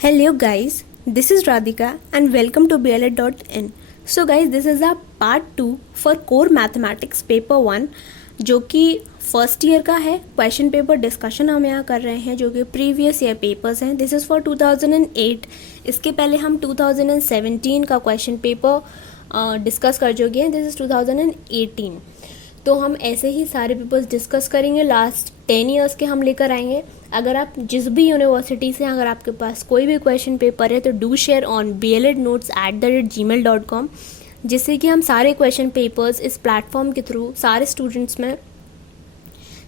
Hello guys, this is Radhika and welcome to BLA.in. So guys, this is a part 2 for core mathematics paper 1 जो कि first year का है. Question paper discussion हम यहाँ कर रहे हैं जो कि प्रीवियस ईयर पेपर्स हैं. This is for 2008. इसके पहले हम 2017 का क्वेश्चन पेपर डिस्कस कर चुके हैं. This is 2018. तो हम ऐसे ही सारे पेपर्स डिस्कस करेंगे. लास्ट 10 ईयर्स के हम लेकर आएंगे. अगर आप जिस भी यूनिवर्सिटी से अगर आपके पास कोई भी क्वेश्चन पेपर है तो डू शेयर ऑन BLEdnotes@gmail.com, जिससे कि हम सारे क्वेश्चन पेपर्स इस प्लेटफॉर्म के थ्रू सारे स्टूडेंट्स में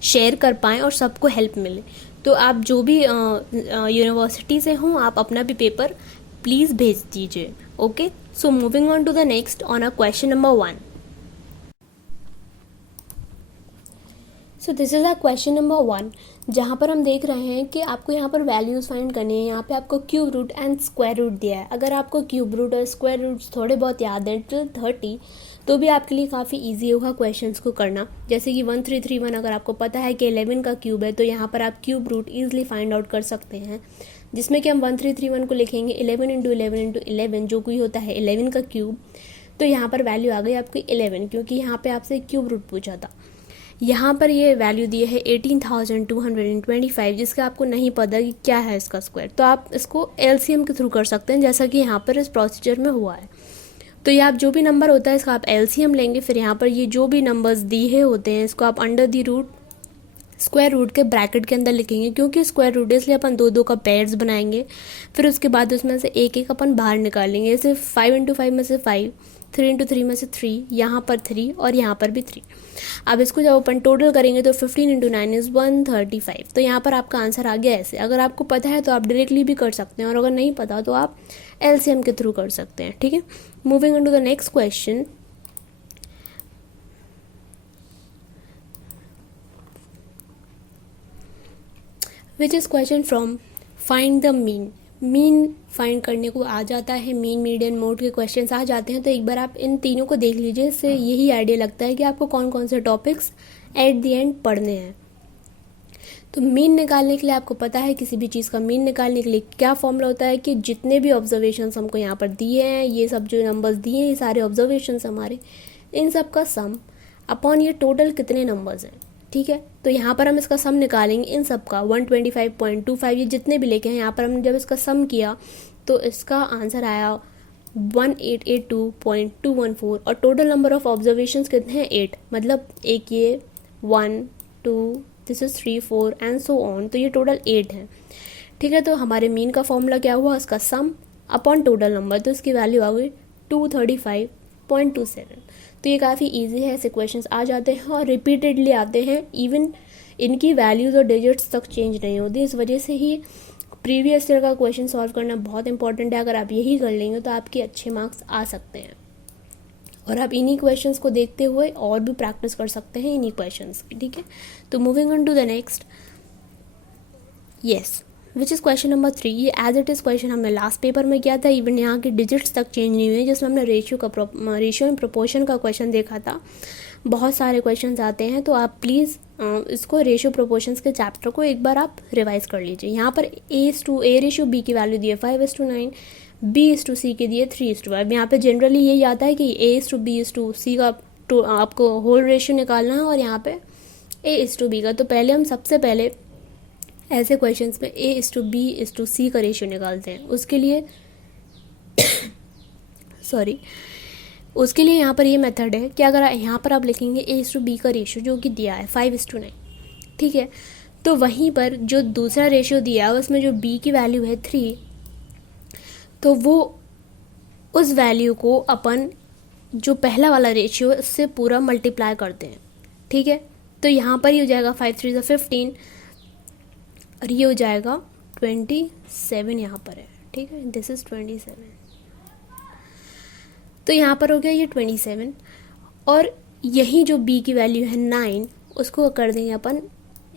शेयर कर पाएँ और सबको हेल्प मिले. तो आप जो भी यूनिवर्सिटी से हों आप अपना भी पेपर प्लीज़ भेज दीजिए. Okay, so moving on to the next on a question number 1. So this is a question number 1 जहाँ पर हम देख रहे हैं कि आपको यहाँ पर वैल्यूज़ फाइंड करनी है. यहाँ पे आपको cube root and square root दिया है. अगर आपको क्यूब रूट और स्क्वायर रूट्स थोड़े बहुत याद हैं टिल 30 तो भी आपके लिए काफ़ी इजी होगा क्वेश्चंस को करना. जैसे कि 1331 अगर आपको पता है कि 11 का क्यूब है तो यहाँ पर आप cube root easily find out कर सकते हैं, जिसमें कि हम 1331 को लिखेंगे 11 इंटू 11 इंटू 11 जो कोई होता है 11 का क्यूब. तो यहाँ पर वैल्यू आ गई आपकी 11 क्योंकि यहाँ पर आपसे क्यूब रूट पूछा था. यहाँ पर ये वैल्यू दी है 18,225 जिसका आपको नहीं पता कि क्या है इसका स्क्वायर. तो आप इसको LCM के थ्रू कर सकते हैं जैसा कि यहाँ पर इस प्रोसीजर में हुआ है. तो ये आप जो भी नंबर होता है इसका आप LCM लेंगे. फिर यहाँ पर ये जो भी नंबर्स दिए होते हैं इसको आप under the root square root के ब्रैकेट के अंदर लिखेंगे क्योंकि स्क्वायर रूट है इसलिए अपन दो दो का पेयर्स बनाएंगे. फिर उसके बाद उसमें से एक एक अपन बाहर निकालेंगे. जैसे 5 इंटू 5 में से 5, 3 इंटू 3 में से 3, यहाँ पर 3 और यहाँ पर भी 3. अब इसको जब अपन टोटल करेंगे तो 15 इंटू 9 इज़ 135. तो यहाँ पर आपका आंसर आ गया ऐसे. अगर आपको पता है तो आप डायरेक्टली भी कर सकते हैं और अगर नहीं पता तो आप LCM के थ्रू कर सकते हैं. ठीक है, moving on to the next question. Which is question from find the mean. Mean find करने को आ जाता है, मीन मीडियन मोड के क्वेश्चंस आ जाते हैं. तो एक बार आप इन तीनों को देख लीजिए, इससे यही आइडिया लगता है कि आपको कौन कौन से टॉपिक्स एट द एंड पढ़ने हैं. तो मीन निकालने के लिए आपको पता है किसी भी चीज़ का मीन निकालने के लिए क्या फॉर्मूला होता है कि जितने भी ऑब्जर्वेशंस हमको यहाँ पर दिए हैं, ये सब जो नंबर्स दिए हैं, ये सारे ऑब्जर्वेशंस हमारे, इन सब का सम अपॉन ये टोटल कितने नंबर्स हैं. ठीक है, तो यहाँ पर हम इसका सम निकालेंगे इन सब का 125.25 ये जितने भी लेके हैं. यहाँ पर हमने जब इसका सम किया तो इसका आंसर आया 1882.214 और टोटल नंबर ऑफ ऑब्जर्वेशंस कितने हैं 8. मतलब एक ये 1 2 this is 3 4 and so on. तो ये टोटल 8 हैं. ठीक है, तो हमारे मीन का फॉर्मूला क्या हुआ, इसका सम अपॉन टोटल नंबर. तो इसकी वैल्यू आ गई 235.27. तो ये काफ़ी इजी है, ऐसे क्वेश्चंस आ जाते हैं और रिपीटेडली आते हैं. इवन इनकी वैल्यूज़ और डिजिट्स तक चेंज नहीं होती. इस वजह से ही प्रीवियस ईयर का क्वेश्चन सॉल्व करना बहुत इंपॉर्टेंट है. अगर आप यही कर लेंगे तो आपके अच्छे मार्क्स आ सकते हैं और आप इन्हीं क्वेश्चंस को देखते हुए और भी प्रैक्टिस कर सकते हैं इन्हीं क्वेश्चंस की. ठीक है, तो moving on to the next. Yes, which is question number 3. ये एज इट इज़ क्वेश्चन हमने लास्ट पेपर में किया था. इवन यहाँ की डिजिट्स तक चेंज नहीं हुए, जिसमें हमने रेशियो एंड प्रोपोर्शन का क्वेश्चन देखा था. बहुत सारे क्वेश्चंस आते हैं तो आप प्लीज़ इसको रेशियो प्रोपोर्शंस के चैप्टर को एक बार आप रिवाइज कर लीजिए. यहाँ पर A/A की वैल्यू दी है 5:9, B/C की दी है 3:5. यहाँ पे जनरली यही आता है कि A/B/C का आपको होल रेशियो निकालना है और यहाँ पे A/B का. तो पहले हम सबसे पहले ऐसे क्वेश्चंस में A/B/C का रेशियो निकालते हैं. उसके लिए उसके लिए यहाँ पर ये मेथड है कि अगर यहाँ पर आप लिखेंगे A/B का रेशियो जो कि दिया है 5:9. ठीक है, तो वहीं पर जो दूसरा रेशियो दिया है उसमें जो B की वैल्यू है 3, तो वो उस वैल्यू को अपन जो पहला वाला रेशियो उससे पूरा मल्टीप्लाई करते हैं. ठीक है, तो यहाँ पर ये हो जाएगा 5 3 15 और ये हो जाएगा 27 यहाँ पर है. ठीक है, दिस इज़ 27. तो यहाँ पर हो गया ये 27 और यही जो B की वैल्यू है 9 उसको कर देंगे अपन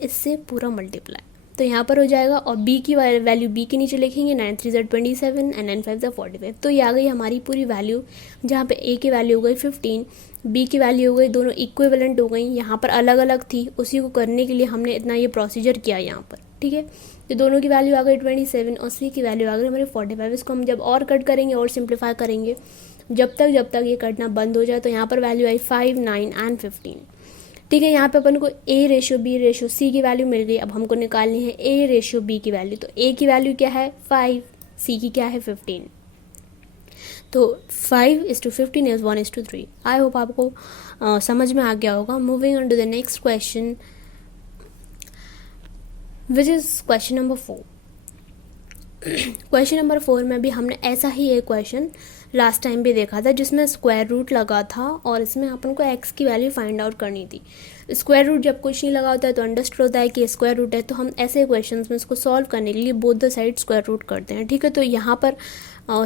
इससे पूरा मल्टीप्लाई. तो यहाँ पर हो जाएगा और B की वैल्यू B के नीचे लिखेंगे 9 3 27 एंड 9 5 45. तो ये आ गई हमारी पूरी वैल्यू, जहाँ पे A की वैल्यू हो गई 15, B की वैल्यू हो गई, दोनों इक्विवेलेंट हो गई. यहाँ पर अलग अलग थी, उसी को करने के लिए हमने इतना ये प्रोसीजर किया यहाँ पर. ठीक है, तो दोनों की वैल्यू आ गई 27 और सी की वैल्यू आ गई हमारी 45। इसको हम जब और कट करेंगे और सिंप्लीफाई करेंगे जब तक ये कटना बंद हो जाए, तो यहाँ पर वैल्यू आई 5, 9 एंड 15। ठीक है, यहाँ पे अपन को ए रेशो बी रेशो सी की वैल्यू मिल गई। अब हमको निकालनी है ए रेशो बी की वैल्यू। तो ए की वैल्यू क्या है 5, सी की क्या है 15। तो 5:15 इज 1:3। आई होप आपको समझ में आ गया होगा। Moving on to the next question which is question number 4। Question number 4 में भी हमने ऐसा ही एक क्वेश्चन लास्ट टाइम भी देखा था जिसमें स्क्वायर रूट लगा था और इसमें अपन को एक्स की वैल्यू फाइंड आउट करनी थी। स्क्वायर रूट जब कुछ नहीं लगा होता है तो अंडरस्टूड होता है कि स्क्वायर रूट है, तो हम ऐसे क्वेश्चंस में इसको सॉल्व करने के लिए both the side square root करते हैं। ठीक है, तो यहाँ पर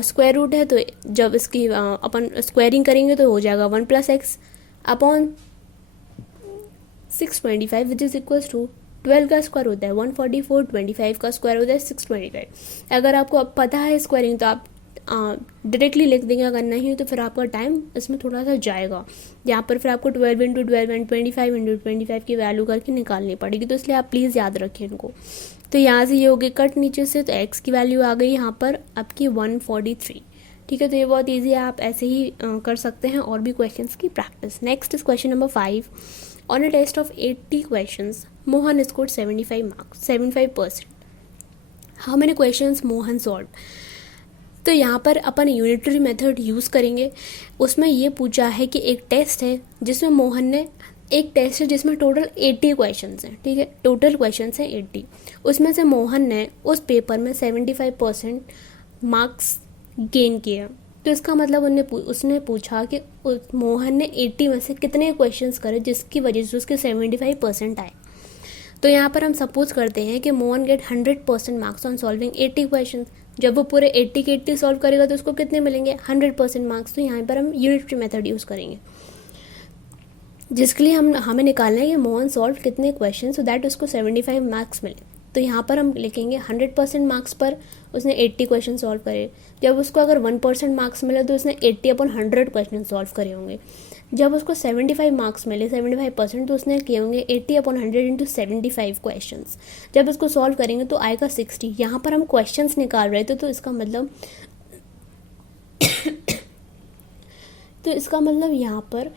स्क्वायर रूट है तो जब इसकी अपन स्क्वायरिंग करेंगे तो हो जाएगा 1 + x upon 625 which is equals to 12 का स्क्वायर होता है 144, 25 का स्क्वायर होता है 625। अगर आपको अब पता है स्क्वायरिंग तो आप डायरेक्टली लिख देंगे, अगर नहीं तो फिर आपका टाइम इसमें थोड़ा सा जाएगा। यहाँ पर फिर आपको 12 × 12 एंड 25 × 25 की वैल्यू करके निकालनी पड़ेगी, तो इसलिए आप प्लीज़ याद रखिए इनको। तो यहाँ से ये हो गई कट नीचे से, तो एक्स की वैल्यू आ गई यहाँ पर आपकी 143। ठीक है, तो ये बहुत ईजी है, आप ऐसे ही कर सकते हैं और भी क्वेश्चंस की practice. Next is question number 5। On a test of 80 questions Mohan scored 75 marks 75%। How many questions Mohan solve. तो यहाँ पर अपन यूनिटरी मेथड यूज़ करेंगे। उसमें ये पूछा है कि एक टेस्ट है जिसमें मोहन ने एक टेस्ट है जिसमें टोटल 80 क्वेश्चंस हैं। ठीक है, टोटल क्वेश्चंस हैं 80। उसमें से मोहन ने उस पेपर में 75% मार्क्स गेन किया। तो इसका मतलब उसने पूछा कि मोहन ने 80 में से कितने क्वेश्चंस करे जिसकी वजह से उसके 75% आए। तो यहाँ पर हम सपोज करते हैं कि Mohan get 100% marks on solving 80 question. जब वो पूरे 80 के 80 सॉल्व करेगा तो उसको कितने मिलेंगे 100% मार्क्स। तो यहाँ पर हम यूनिटरी मेथड यूज़ करेंगे जिसके लिए हमें निकालना है कि मोहन सॉल्व कितने क्वेश्चन सो दैट उसको 75 मार्क्स मिले। तो यहाँ पर हम लिखेंगे 100% मार्क्स पर उसने 80 क्वेश्चन सॉल्व करे। जब उसको अगर 1% मार्क्स मिले तो उसने 80/100 क्वेश्चन सॉल्व करे होंगे। जब उसको 75 मार्क्स मिले 75% तो उसने किए होंगे 80/100 × 75 क्वेश्चंस। जब इसको सॉल्व करेंगे तो आएगा 60। यहाँ पर हम क्वेश्चंस निकाल रहे थे तो इसका मतलब यहाँ पर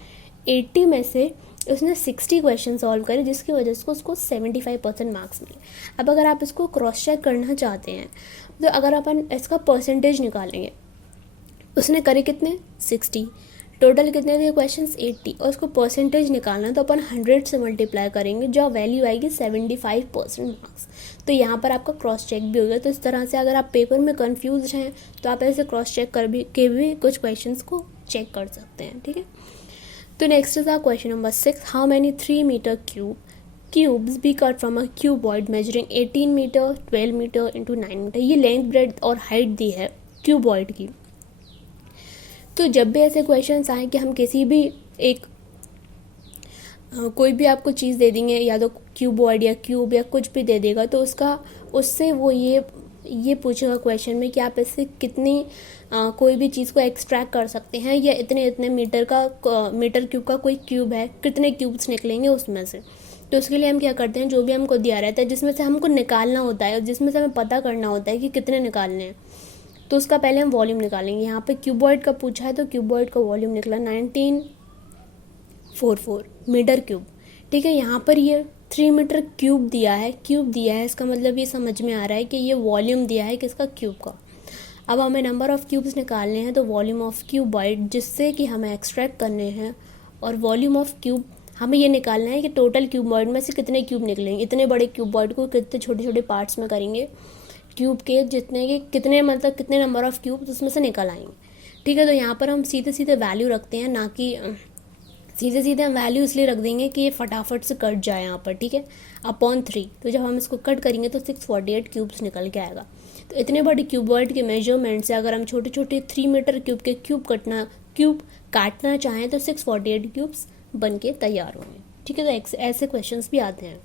80 में से उसने 60 क्वेश्चन सॉल्व करे जिसकी वजह से उसको 75% मार्क्स मिले। अब अगर आप इसको क्रॉस चेक करना चाहते हैं तो अगर अपन इसका परसेंटेज निकालेंगे, उसने करे कितने 60, टोटल कितने थे क्वेश्चंस 80 और उसको परसेंटेज निकालना तो अपन 100 से मल्टीप्लाई करेंगे जो वैल्यू आएगी 75% मार्क्स। तो यहाँ पर आपका क्रॉस चेक भी हो गया। तो इस तरह से अगर आप पेपर में कंफ्यूज हैं तो आप ऐसे क्रॉस चेक के भी कुछ क्वेश्चंस को चेक कर सकते हैं। ठीक है, तो next is our question number 6। How many 3 meter cubes be cut from a cuboid measuring 18 meter 12 meter × 9 meter. ये लेंथ ब्रेड्थ और हाइट दी है क्यूबॉइड की। तो जब भी ऐसे क्वेश्चंस आए कि हम किसी भी एक कोई भी आपको चीज़ दे देंगे या तो क्यूबॉइड या क्यूब या कुछ भी दे देगा तो उससे वो ये पूछेगा क्वेश्चन में कि आप इससे कितनी कोई भी चीज़ को एक्सट्रैक्ट कर सकते हैं या इतने मीटर क्यूब का कोई क्यूब है, कितने क्यूब्स निकलेंगे उसमें से। तो उसके लिए हम क्या करते हैं, जो भी हमको दिया रहता है जिसमें से हमको निकालना होता है और जिसमें से हमें पता करना होता है कि कितने निकालने हैं, तो उसका पहले हम वॉल्यूम निकालेंगे। यहाँ पे क्यूबॉइड का पूछा है तो क्यूबॉइड का वॉल्यूम निकला 1944 मीटर क्यूब। ठीक है, यहाँ पर ये 3 मीटर क्यूब दिया है इसका मतलब ये समझ में आ रहा है कि ये वॉल्यूम दिया है किसका क्यूब का। अब हमें नंबर ऑफ़ क्यूब्स निकालने हैं तो वॉल्यूम ऑफ क्यूबॉइड जिससे कि हमें एक्सट्रैक्ट करने हैं और वॉल्यूम ऑफ क्यूब हमें ये निकालना है कि टोटल क्यूबॉइड में से कितने क्यूब निकलेंगे। इतने बड़े क्यूबॉइड को कितने छोटे छोटे पार्ट्स में करेंगे क्यूब के जितने के कितने नंबर ऑफ़ क्यूब उसमें से निकल आएंगे। ठीक है, तो यहाँ पर हम सीधे वैल्यू रखते हैं, ना कि सीधे हम वैल्यू इसलिए रख देंगे कि ये फटाफट से कट जाए यहाँ पर। ठीक है, अपॉन 3। तो जब हम इसको कट करेंगे तो 648 क्यूब्स निकल के आएगा। तो इतने बड़े क्यूबॉइड के मेजरमेंट से अगर हम छोटे छोटे 3 मीटर क्यूब के क्यूब काटना चाहें तो 648 क्यूब्स बन के तैयार होंगे। ठीक है, तो ऐसे क्वेश्चंस भी आते हैं।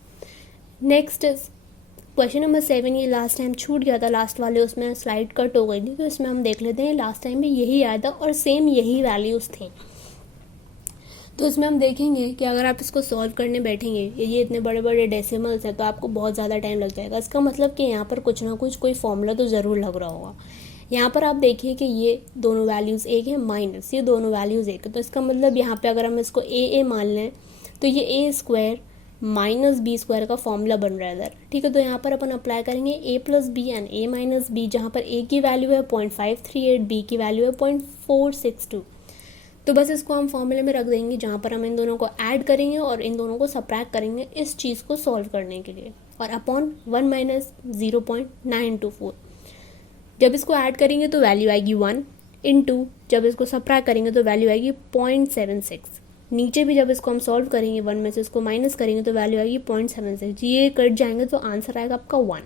Next question number 7। ये लास्ट टाइम छूट गया था, लास्ट वाले उसमें स्लाइड कट हो गई थी, तो इसमें हम देख लेते हैं। लास्ट टाइम भी यही आया था और सेम यही वैल्यूज़ थी। तो इसमें हम देखेंगे कि अगर आप इसको सॉल्व करने बैठेंगे, ये इतने बड़े बड़े डेसिमल्स हैं, तो आपको बहुत ज़्यादा टाइम लग जाएगा। इसका मतलब कि यहाँ पर कुछ ना कुछ कोई फॉर्मूला तो ज़रूर लग रहा होगा। यहाँ पर आप देखिए कि ये दोनों वैल्यूज़ एक है, माइनस ये दोनों वैल्यूज़ एक है, तो इसका मतलब यहाँ पे अगर हम इसको ए मान लें तो ये ए स्क्वायर माइनस बी स्क्वायर का फॉर्मूला बन रहा है इधर, ठीक है। तो यहाँ पर अपन अप्लाई करेंगे A plus B and A minus B, जहाँ पर ए की वैल्यू है 0.538, बी की वैल्यू है 0.462। तो बस इसको हम फॉर्मूले में रख देंगे, जहाँ पर हम इन दोनों को ऐड करेंगे और इन दोनों को सबट्रैक्ट करेंगे इस चीज़ को सॉल्व करने के लिए, और अपॉन 1 माइनस 0.924। जब इसको ऐड करेंगे तो वैल्यू आएगी 1, इनटू जब इसको सबट्रैक्ट करेंगे तो वैल्यू आएगी 0.76। नीचे भी जब इसको हम सॉल्व करेंगे 1 में से इसको माइनस करेंगे तो वैल्यू आएगी 0.76। ये कट जाएंगे तो आंसर आएगा आपका 1,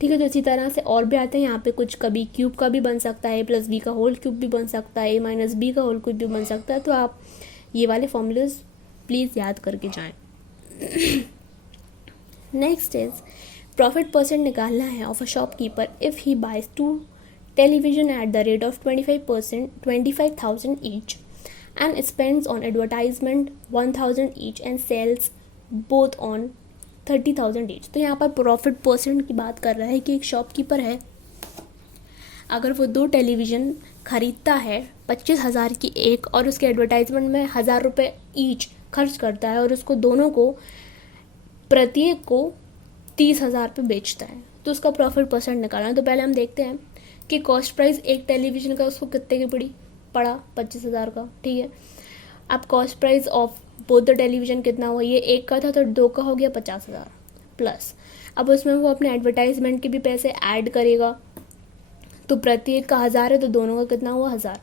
ठीक है। तो इसी तरह से और भी आते हैं यहाँ पे, कुछ कभी क्यूब का भी बन सकता है, ए प्लस बी का होल क्यूब भी बन सकता है, ए माइनस बी का होल क्यूब भी बन सकता है। तो आप ये वाले फॉर्मूलेज प्लीज़ याद करके जाएं। नेक्स्ट इज प्रॉफिट परसेंट निकालना है of a shopkeeper if he buys 2 television at the rate of 25,000 each and spends on advertisement 1,000 each and sells both on 30,000 each. तो यहाँ पर प्रॉफिट परसेंट की बात कर रहा है कि एक शॉपकीपर है, अगर वो 2 टेलीविज़न खरीदता है 25,000 की एक, और उसके एडवर्टाइजमेंट में 1,000 रुपये ईच खर्च करता है, और उसको दोनों को प्रत्येक को 30,000 पे बेचता है, तो उसका प्रॉफिट परसेंट निकालना है। तो पहले हम देखते हैं कि कॉस्ट प्राइस एक टेलीविज़न का उसको कितने की पड़ा 25,000 का, ठीक है। अब cost price of both the television कितना हुआ, ये एक का था तो 2 का हो गया 50,000 प्लस। अब उसमें वो अपने एडवर्टाइजमेंट के भी पैसे ऐड करेगा, तो प्रत्येक का 1,000 है तो दोनों का कितना हुआ 1,000।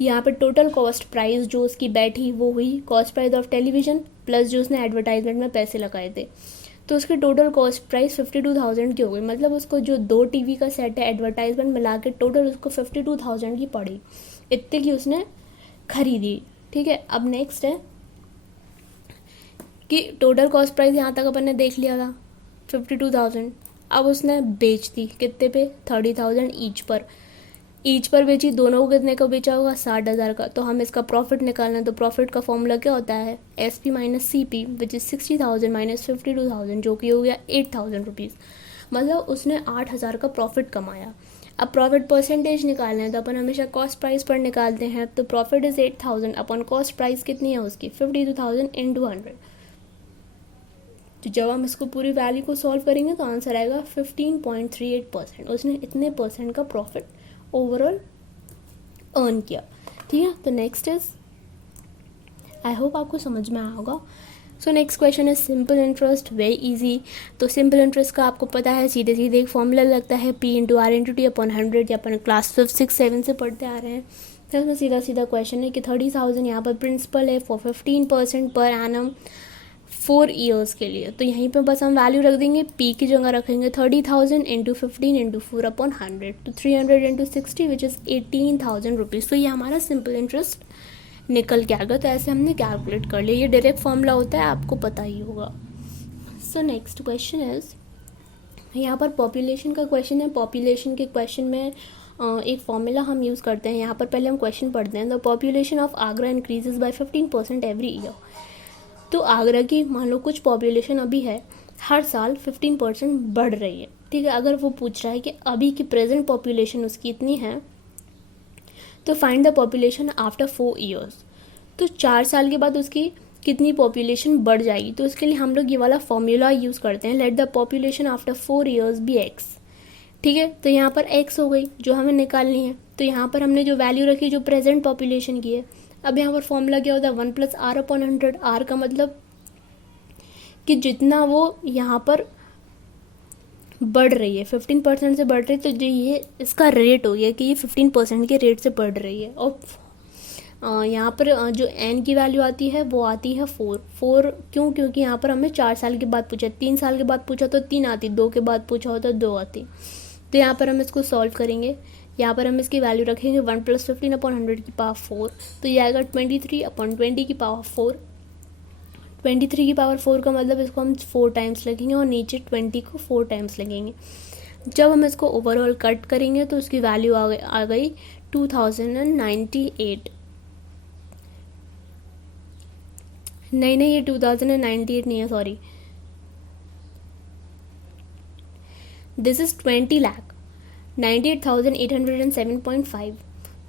यहाँ पे टोटल कॉस्ट प्राइस जो उसकी बैठी वो हुई cost price of television plus जो उसने एडवर्टाइजमेंट में पैसे लगाए थे, तो उसकी टोटल कॉस्ट प्राइस 52,000 की हो गई। मतलब उसको जो 2 टीवी का सेट है एडवर्टाइजमेंट मिला के टोटल उसको 52,000 की पड़ी, इतने की उसने खरीदी, ठीक है। अब नेक्स्ट है कि टोटल कॉस्ट प्राइस यहाँ तक अपन ने देख लिया था 52,000। अब उसने बेच दी कितने पे 30,000 ईच पर बेची, दोनों को कितने का बेचा होगा 60,000 का। तो हम इसका प्रॉफिट निकालना है, तो प्रॉफिट का फॉर्मूला क्या होता है S P minus C P which is 60,000 minus 52,000, जो कि हो गया 8,000 रुपीज़। मतलब उसने 8,000 का प्रॉफिट कमाया। अब प्रॉफिट परसेंटेज निकालना है तो अपन हमेशा कॉस्ट प्राइस पर निकालते हैं, तो profit is 8,000 upon cost price कितनी है उसकी 52,000 इंटू 100। तो जब हम इसको पूरी वैल्यू को सॉल्व करेंगे तो आंसर आएगा 15.38%। उसने इतने परसेंट का प्रॉफिट ओवरऑल अर्न किया, ठीक है। तो नेक्स्ट इज, आई होप आपको समझ में आया होगा। So next question is simple interest, very easy. तो सिंपल इंटरेस्ट का आपको पता है सीधे सीधे एक फॉर्मूला लगता है P into R into T upon 100, या अपन क्लास 5, 6, 7 से पढ़ते आ रहे हैं। तो इसमें सीधा सीधा क्वेश्चन है कि 30,000 यहाँ पर प्रिंसिपल है फॉर 15% पर एनम 4 ईयर्स के लिए। तो यहीं पे बस हम वैल्यू रख देंगे, P की जगह रखेंगे 30,000 इंटू 15 इंटू 4 अपॉन 100, तो 300 इंटू 60 विच इज़ 18,000 रुपीज़। तो ये हमारा सिंपल इंटरेस्ट निकल के आ गया। तो ऐसे हमने कैलकुलेट कर लिया, ये डायरेक्ट फॉर्मूला होता है, आपको पता ही होगा। सो नेक्स्ट क्वेश्चन इज, यहाँ पर पॉपुलेशन का क्वेश्चन है। पॉपुलेशन के क्वेश्चन में एक फॉर्मूला हम यूज़ करते हैं। यहाँ पर पहले हम क्वेश्चन पढ़ते हैं। The population of Agra increases by 15% every year. तो आगरा की मान लो कुछ पॉपुलेशन अभी है, हर साल 15% बढ़ रही है, ठीक है। अगर वो पूछ रहा है कि अभी की प्रेजेंट पॉपुलेशन उसकी इतनी है, तो find the population after 4 years. तो 4 साल के बाद उसकी कितनी पॉपुलेशन बढ़ जाएगी। तो इसके लिए हम लोग ये वाला फॉर्मूला यूज़ करते हैं, let the population after 4 years be X, ठीक है। तो यहाँ पर एक्स हो गई जो हमें निकालनी है। तो यहाँ पर हमने जो वैल्यू रखी जो प्रेजेंट पॉपुलेशन की है। अब यहाँ पर फॉर्मूला क्या होता है 1 प्लस आर अपॉन 100। आर का मतलब कि जितना वो यहाँ पर बढ़ रही है 15% से बढ़ रही है, तो जो ये इसका रेट हो गया कि ये 15% के रेट से बढ़ रही है। और यहाँ पर जो n की वैल्यू आती है वो आती है 4 क्यों, क्योंकि यहाँ पर हमें 4 साल के बाद पूछा, 3 साल के बाद पूछा तो 3 आती, 2 के बाद पूछा हो तो 2 आती। तो यहाँ पर हम इसको सॉल्व करेंगे, यहाँ पर हम इसकी वैल्यू रखेंगे 1 प्लस 15 अपॉन 100 की पावर 4, तो ये आएगा 23 अपॉन 20 की पावर 4। 23 की पावर 4 का मतलब इसको हम 4 टाइम्स लगेंगे और नीचे 20 को 4 टाइम्स लगेंगे। जब हम इसको ओवरऑल कट करेंगे तो उसकी वैल्यू आ गई 2098। नहीं नहीं, ये 2098 नहीं है, सॉरी, दिस इज़ 20 लाख 98,807.5।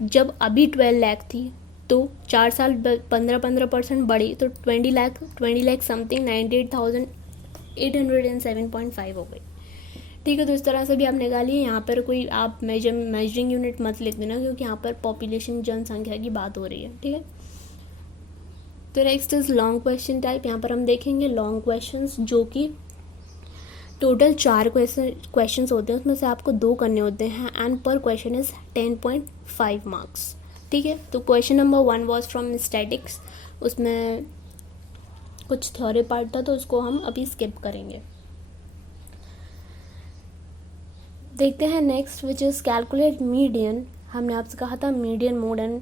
जब अभी 12 लाख थी तो 4 साल 15% बढ़ी तो 20 लाख समथिंग 98,807.5 हो गई। ठीक है, तो इस तरह से भी आप निकालिए। यहाँ पर कोई आप मेजरिंग यूनिट मत लिख देना, क्योंकि यहाँ पर पॉपुलेशन जनसंख्या की बात हो रही है। ठीक है, तो next is long question type. यहाँ पर हम देखेंगे लॉन्ग क्वेश्चंस, जो कि टोटल 4 क्वेश्चंस होते हैं, उसमें से आपको 2 करने होते हैं एंड पर क्वेश्चन इज 10.5 मार्क्स। ठीक है, तो question number 1 was from statics, उसमें कुछ थ्योरी पार्ट था तो उसको हम अभी स्किप करेंगे। देखते हैं next, which is calculate median. हमने आपसे कहा था median mode and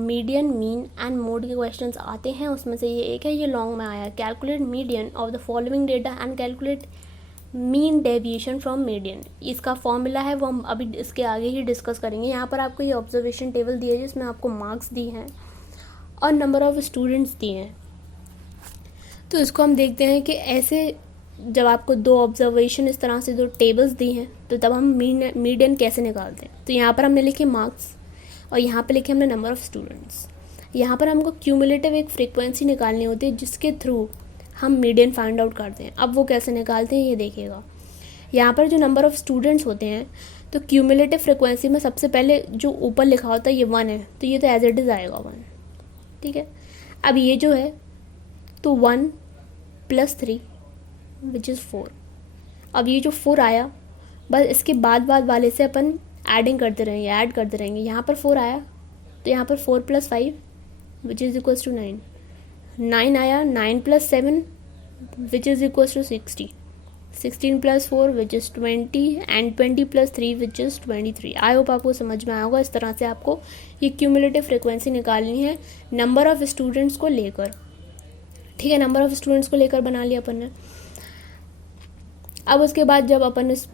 median mean and mode के क्वेश्चंस आते हैं, उसमें से ये एक है, ये लॉन्ग में आया। Calculate median of the following data and calculate mean deviation from median. इसका फॉर्मूला है वो हम अभी इसके आगे ही डिस्कस करेंगे। यहाँ पर आपको ये ऑब्जर्वेशन टेबल दिया है जिसमें आपको मार्क्स दिए हैं और नंबर ऑफ स्टूडेंट्स दिए हैं। तो इसको हम देखते हैं कि ऐसे जब आपको 2 ऑब्जर्वेशन इस तरह से 2 टेबल्स दी हैं तो तब हम मीडियन कैसे निकालते हैं। तो यहाँ पर हमने लिखे मार्क्स और यहाँ पर लिखे हमने नंबर ऑफ़ स्टूडेंट्स। यहाँ पर हमको क्यूमुलेटिव एक फ्रीक्वेंसी निकालनी होती है जिसके थ्रू हम मीडियन फाइंड आउट करते हैं। अब वो कैसे निकालते हैं ये देखिएगा। यहाँ पर जो नंबर ऑफ़ स्टूडेंट्स होते हैं तो क्यूमुलेटिव फ्रीक्वेंसी में सबसे पहले जो ऊपर लिखा होता है ये 1 है, तो ये तो एज इट इज़ आएगा 1। ठीक है, अब ये जो है तो 1 + 3 विच इज़ 4। अब ये जो 4 आया, बस इसके बाद वाले से अपन एडिंग करते रहेंगे, ऐड करते रहेंगे। यहाँ पर 4 आया तो यहाँ पर 4 + 5 विच इज़ इक्वल्स टू 9। 9 आया, 9 + 7 which is equals to 60। 16 + 4 which is 20 and 20 + 3 which is 23। I hope आपको समझ में आया होगा। इस तरह से आपको ये क्यूमुलेटिव फ्रिक्वेंसी निकालनी है नंबर ऑफ़ स्टूडेंट्स को लेकर। ठीक है, नंबर ऑफ़ स्टूडेंट्स को लेकर बना लिया अपन ने। अब उसके बाद जब अपन इस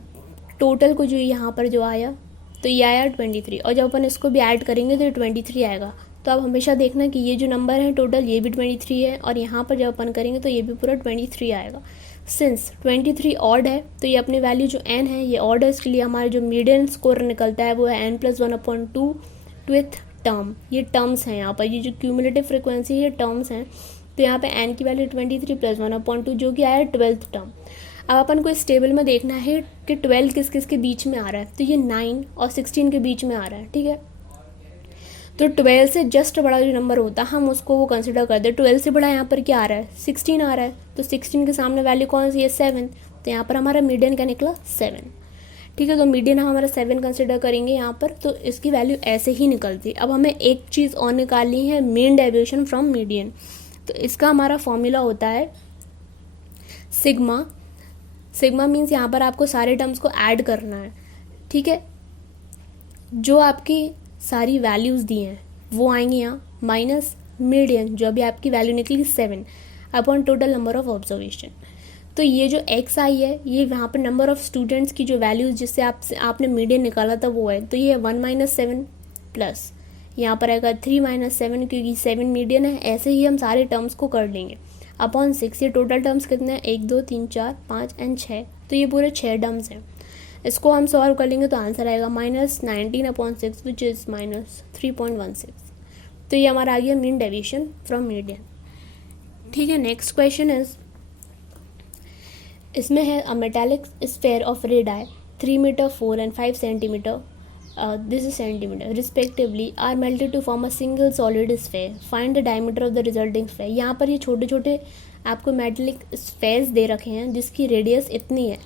टोटल को जो यहाँ पर जो आया तो ये आया 23, और जब अपन इसको भी ऐड करेंगे तो ये 23 आएगा। तो अब हमेशा देखना कि ये जो नंबर है टोटल ये भी 23 है, और यहाँ पर जब अपन करेंगे तो ये भी पूरा 23 आएगा। सिंस 23 ऑड है तो ये अपनी वैल्यू जो n है ये ऑड है, इसके लिए हमारा जो मीडियन स्कोर निकलता है वो है n+1/2 विथ टर्म। ये टर्म्स हैं यहाँ पर, ये जो क्यूमुलेटिव फ्रिक्वेंसी ये टर्म्स हैं। तो यहाँ पे n की वैल्यू 23 + 1/2 जो कि आया 12th टर्म। अब अपन को इस टेबल में देखना है कि 12 किस किस के बीच में आ रहा है, तो ये 9 और 16 के बीच में आ रहा है। ठीक है, तो 12 से जस्ट बड़ा जो नंबर होता है हम उसको वो कंसिडर करते हैं। 12 से बड़ा यहाँ पर क्या आ रहा है, 16 आ रहा है, तो 16 के सामने वैल्यू कौन सी है, 7। तो यहाँ पर हमारा मीडियन क्या निकला, 7। ठीक है, तो मीडियन हमारा 7 कंसिडर करेंगे यहाँ पर, तो इसकी वैल्यू ऐसे ही निकलती है। अब हमें एक चीज़ और निकालनी है, मीन डेविएशन फ्रॉम मीडियन। तो इसका हमारा फॉर्मूला होता है सिग्मा। सिग्मा मीन्स यहाँ पर आपको सारे टर्म्स को ऐड करना है। ठीक है, जो आपकी सारी वैल्यूज़ दी हैं वो आएंगी यहाँ माइनस मीडियन जो अभी आपकी वैल्यू निकली 7 upon total number of observation. तो ये जो x आई है ये यहाँ पर नंबर ऑफ़ स्टूडेंट्स की जो वैल्यूज़ जिससे आपने मीडियन निकाला था वो है, तो ये 1 - 7 प्लस यहाँ पर आएगा 3 - 7 क्योंकि 7 मीडियन है। ऐसे ही हम सारे टर्म्स को कर लेंगे अपॉन 6। ये टोटल टर्म्स कितने हैं, 1 2 3 4 5 एंड 6, तो ये पूरे 6 टर्म्स हैं। इसको हम सॉल्व कर लेंगे तो आंसर आएगा -19/6 विच इज़ -3.16। तो ये हमारा आ गया मीन डेविएशन फ्रॉम मीडियन। ठीक है, नेक्स्ट क्वेश्चन इज, इसमें है a metallic sphere of radii 3 meter 4 and 5 centimeter this is centimeter respectively are melted to form a single solid sphere. Find the diameter of the resulting sphere. यहाँ पर ये छोटे छोटे आपको मेटालिक स्फेयर्स दे रखे हैं जिसकी रेडियस इतनी है।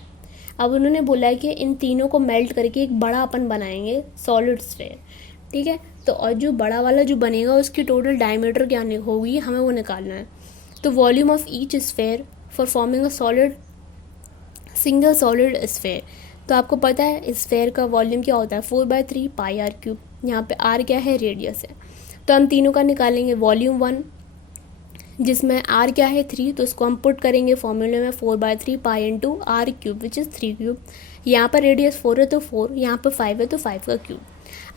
अब उन्होंने बोला है कि इन तीनों को मेल्ट करके एक बड़ा अपन बनाएंगे सॉलिड स्फेयर। ठीक है, तो और जो बड़ा वाला जो बनेगा उसकी टोटल डायमीटर क्या होगी हमें वो निकालना है। तो volume of each sphere for forming a solid single solid sphere. तो आपको पता है इस स्फेयर का वॉल्यूम क्या होता है, 4/3 πr³। यहाँ पे r क्या है, रेडियस है। तो हम तीनों का निकालेंगे वॉल्यूम 1 जिसमें r क्या है 3, तो इसको हम पुट करेंगे फॉर्मूले में 4/3 π × r³ विच इज़ 3³। यहाँ पर रेडियस 4 है तो 4, यहाँ पर 5 है तो 5 का क्यूब।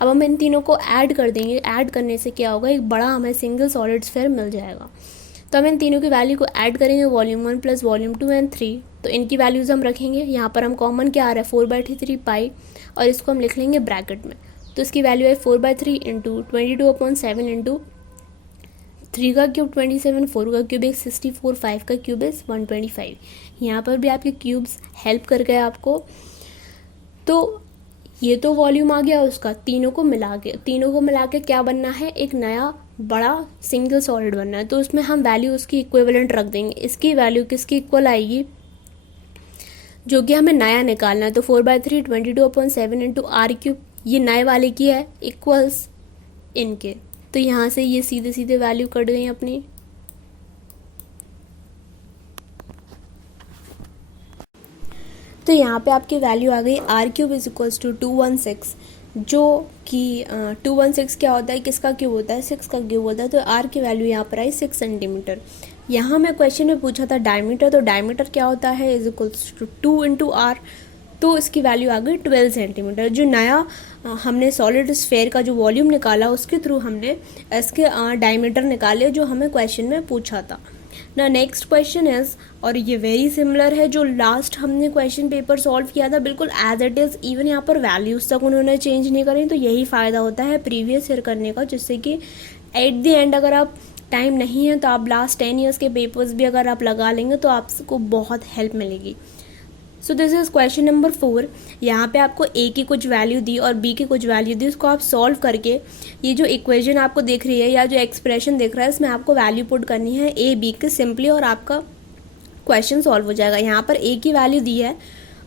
अब हम इन तीनों को ऐड कर देंगे, ऐड करने से क्या होगा, एक बड़ा हमें सिंगल सॉलिड स्फेयर मिल जाएगा। तो हम इन तीनों की वैल्यू को ऐड करेंगे, वॉल्यूम 1 प्लस वॉल्यूम 2 एंड 3। तो इनकी वैल्यूज़ हम रखेंगे, यहाँ पर हम कॉमन क्या आ रहा है 4/3 पाई, और इसको हम लिख लेंगे ब्रैकेट में। तो इसकी वैल्यू है 4/3 इंटू 22/7 इंटू 3 का क्यूब 27, 4 का क्यूब 64, 5 का क्यूब 125। यहाँ पर भी आपके क्यूब्स हेल्प कर गए आपको। तो ये तो वॉल्यूम आ गया उसका, तीनों को मिला के क्या बनना है, एक नया बड़ा सिंगल सॉलिड बनना है। तो उसमें हम वैल्यू उसकी इक्विवेलेंट रख देंगे। इसकी वैल्यू किसकी इक्वल आएगी, जो कि हमें नया निकालना है। तो 4/3 22/7 इंटू आर क्यूब, ये नए वाले की है, इक्वल्स इनके। तो यहाँ से ये सीधे सीधे वैल्यू कट गई अपनी। तो यहाँ पे आपकी वैल्यू आ गई R cube is equals to 216, जो कि 216 क्या होता है, किसका क्यूब होता है, 6 का क्यूब होता है। तो आर की वैल्यू यहाँ पर आई 6 सेंटीमीटर। यहाँ मैं क्वेश्चन में पूछा था डायमीटर, तो डायमीटर क्या होता है, is equals to 2 into R. तो इसकी वैल्यू आ गई 12 सेंटीमीटर। जो नया हमने सॉलिड स्फेयर का जो वॉल्यूम निकाला उसके थ्रू हमने इसके डायमीटर निकाले जो हमें क्वेश्चन में पूछा था ना। नेक्स्ट क्वेश्चन इज, और ये वेरी सिमिलर है जो लास्ट हमने क्वेश्चन पेपर सॉल्व किया था, बिल्कुल एज इट इज़। इवन यहाँ पर वैल्यूज़ तक उन्होंने चेंज नहीं करी। तो यही फ़ायदा होता है प्रीवियस ईयर करने का, जिससे कि एट द एंड अगर आप टाइम नहीं है तो आप लास्ट 10 ईयर्स के पेपर्स भी अगर आप लगा लेंगे तो आपको बहुत हेल्प मिलेगी। So this is question number 4। यहाँ पे आपको ए की कुछ वैल्यू दी और बी की कुछ वैल्यू दी, उसको आप सॉल्व करके ये जो इक्वेशन आपको दिख रही है या जो एक्सप्रेशन दिख रहा है इसमें आपको वैल्यू पुट करनी है ए बी के सिंपली, और आपका क्वेश्चन सॉल्व हो जाएगा। यहाँ पर ए की वैल्यू दी है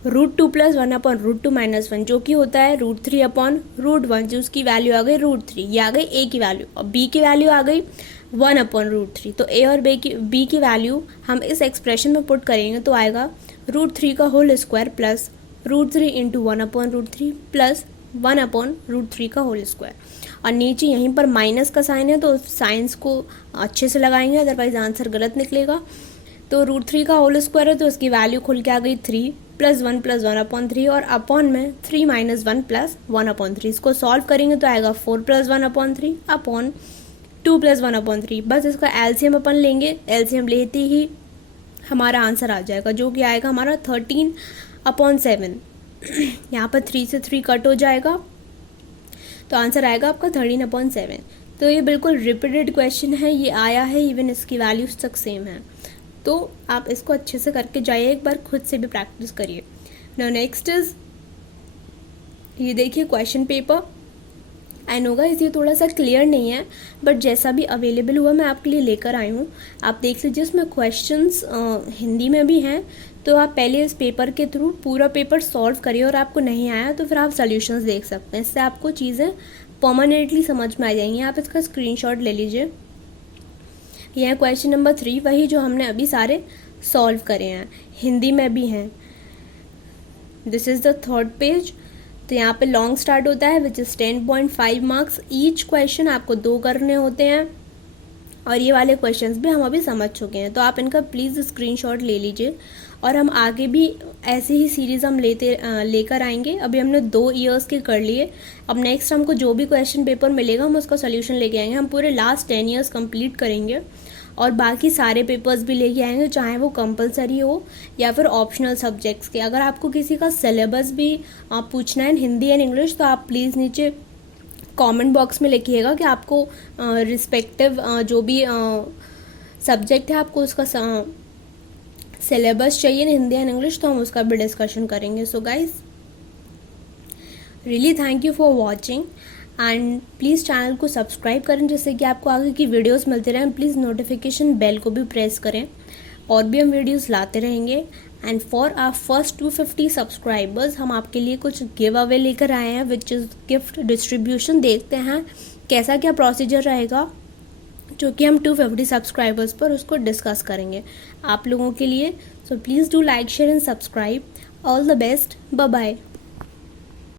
√2 + 1/√2 - 1, जो कि होता है √3/√1, जो उसकी वैल्यू आ गई √3। ये आ गई ए की वैल्यू। और बी की वैल्यू आ गई 1/√3। तो ए और बी की वैल्यू हम इस एक्सप्रेशन में पुट करेंगे तो आएगा √3 का whole square plus √3 into 1/√3 plus 1/√3 का होल स्क्वायर। और नीचे यहीं पर माइनस का साइन है तो साइंस को अच्छे से लगाएंगे, अदरवाइज आंसर गलत निकलेगा। तो √3 का होल स्क्वायर है तो इसकी वैल्यू खुल के आ गई 3 + 1 + 1/3, और अपॉन में 3 - 1 + 1/3। इसको सॉल्व करेंगे तो आएगा 4 + 1/3 अपॉन 2 + 1/3। बस इसका एलसीएम अपन लेंगे, एलसीएम लेते ही हमारा आंसर आ जाएगा, जो कि आएगा हमारा 13/7। यहाँ पर 3 से 3 कट हो जाएगा तो आंसर आएगा आपका 13/7। तो ये बिल्कुल रिपीटेड क्वेश्चन है, ये आया है, इवन इसकी वैल्यूज तक सेम है। तो आप इसको अच्छे से करके जाइए, एक बार खुद से भी प्रैक्टिस करिए। नाउ नेक्स्ट इज, ये देखिए question paper. I know guys ये थोड़ा सा क्लियर नहीं है, बट जैसा भी अवेलेबल हुआ मैं आपके लिए लेकर आई हूँ। आप देख लीजिए, इसमें क्वेश्चंस हिंदी में भी हैं, तो आप पहले इस पेपर के थ्रू पूरा पेपर सॉल्व करिए, और आपको नहीं आया तो फिर आप सॉल्यूशंस देख सकते हैं। इससे आपको चीज़ें परमानेंटली समझ में आ जाएंगी। आप इसका स्क्रीनशॉट ले लीजिए। यह है क्वेश्चन नंबर 3, वही जो हमने अभी सारे सॉल्व करे हैं, हिंदी में भी हैं। This is the 3rd page. तो यहाँ पे लॉन्ग स्टार्ट होता है which is 10.5 marks each question, आपको 2 करने होते हैं। और ये वाले क्वेश्चंस भी हम अभी समझ चुके हैं, तो आप इनका प्लीज़ स्क्रीनशॉट ले लीजिए। और हम आगे भी ऐसी ही सीरीज़ हम लेकर आएंगे। अभी हमने 2 ईयर्स के कर लिए, अब नेक्स्ट हमको जो भी क्वेश्चन पेपर मिलेगा हम उसका सोल्यूशन लेके आएंगे। हम पूरे लास्ट 10 ईयर्स कंप्लीट करेंगे और बाकी सारे पेपर्स भी लेके आएंगे, चाहे वो कंपलसरी हो या फिर ऑप्शनल सब्जेक्ट्स के। अगर आपको किसी का सिलेबस भी पूछना है हिंदी एंड इंग्लिश, तो आप प्लीज़ नीचे कमेंट बॉक्स में लिखिएगा कि आपको रिस्पेक्टिव जो भी सब्जेक्ट है आपको उसका सिलेबस चाहिए हिंदी एंड इंग्लिश, तो हम उसका भी डिस्कशन करेंगे। So guys really thank you for watching, and please channel को सब्सक्राइब करें जिससे कि आपको आगे की वीडियोस मिलते रहें। प्लीज़ नोटिफिकेशन बेल को भी प्रेस करें, और भी हम वीडियोस लाते रहेंगे। And for our first 250 subscribers हम आपके लिए कुछ गिव अवे लेकर आए हैं, विच इज़ गिफ्ट डिस्ट्रीब्यूशन। देखते हैं कैसा क्या प्रोसीजर रहेगा, जो कि हम 250 सब्सक्राइबर्स पर उसको डिस्कस करेंगे आप लोगों के लिए। So please do like, share and subscribe. All the best, bye bye.